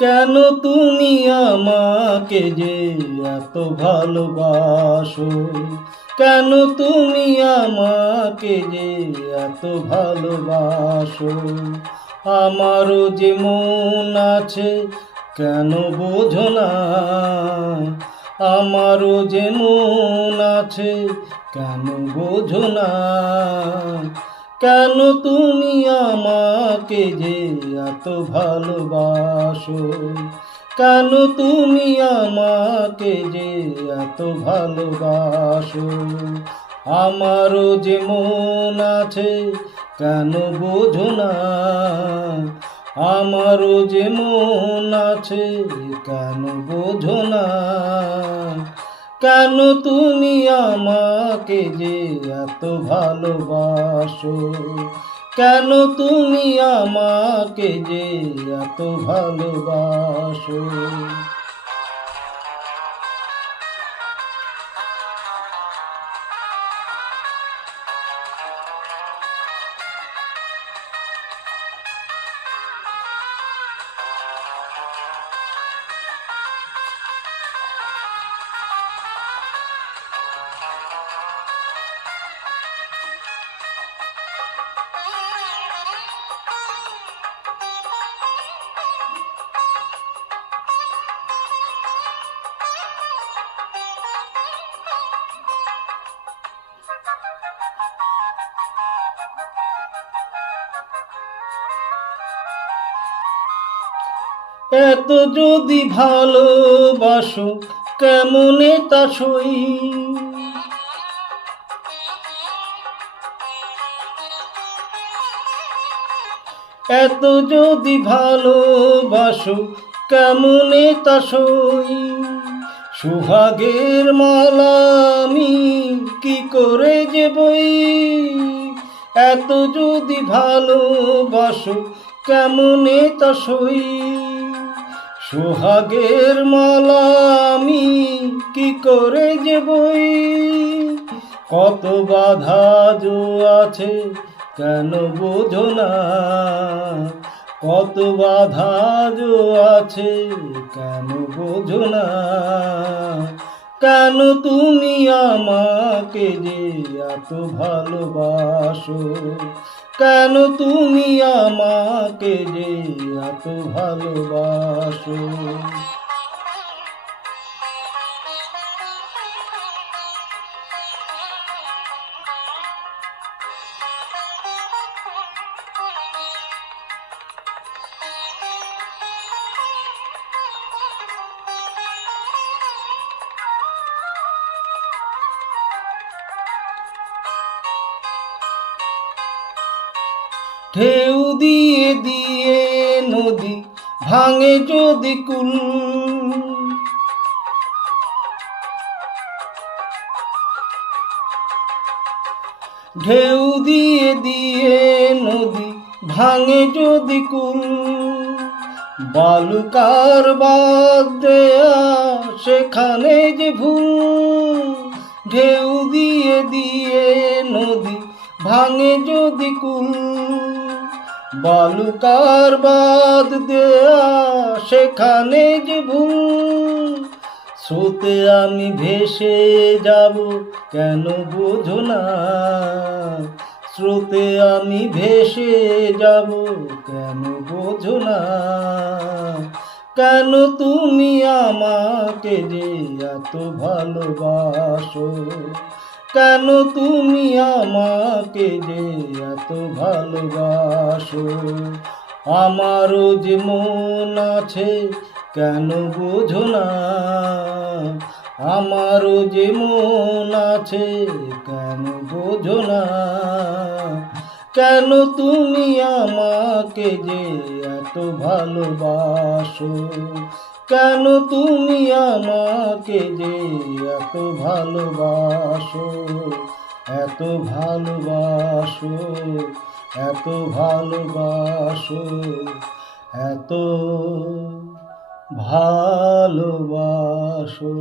কেন তুমি আমাকে যে এত ভালোবাসো? কেন তুমি আমাকে যে এত ভালোবাসো? আমারও যে মন আছে কেন বোঝো না? আমারও যে মন আছে কেন বোঝো না? কেন তুমি আমাকে যে এত ভালোবাসো? কেন তুমি আমাকে যে এত ভালোবাসো? আমারও যে মন আছে কেন বোঝো না? আমারও যে মন আছে কেন বোঝো না? কেন তুমি আমাকে যে এত ভালোবাসো? কেন তুমি আমাকে যে এত ভালোবাসো? এত যদি ভালোবাসো কেমনে তা সই? এত যদি ভালোবাসো কেমনে তা সই? সোহাগের মালা আমি কি করে যে বই? এত যদি ভালোবাসো কেমনে তা সই? সোহাগের মালা আমি কি করে যে বই? কত বাধা জো আছে কেন বোঝো না? কত বাধা জো আছে কেন বোঝো না? কেন তুমি আমাকে যে এত ভালোবাসো? কেন তুমি আমাকে যে এত ভালোবাসো? ঢেউ দিয়ে দিয়ে নদী ভাঙে যদি কুল, ঢেউ দিয়ে দিয়ে নদী ভাঙে যদি কুল, বালুকার বাদ দেয়া সেখানে যে ভুল। ঢেউ দিয়ে দিয়ে নদী ভাঙে যদি কুল, বালুকার বাদ দেয়া সেখানে যে ভুল। স্রোতে আমি ভেসে যাব কেন বোঝো না? স্রোতে আমি ভেসে যাব কেন বোঝো না? কেন তুমি আমাকে যে এত ভালোবাসো? কেন তুমি আমাকে যে এত ভালোবাসো? আমারও যে মন আছে কেন বোঝো না? আমারও যে মন আছে কেন বোঝো না? কেন তুমি আমাকে যে এত ভালোবাসো? কেন তুমি আমাকে যে এত ভালোবাসো? এত ভালোবাসো, এত ভালোবাসো, এত ভালোবাসো।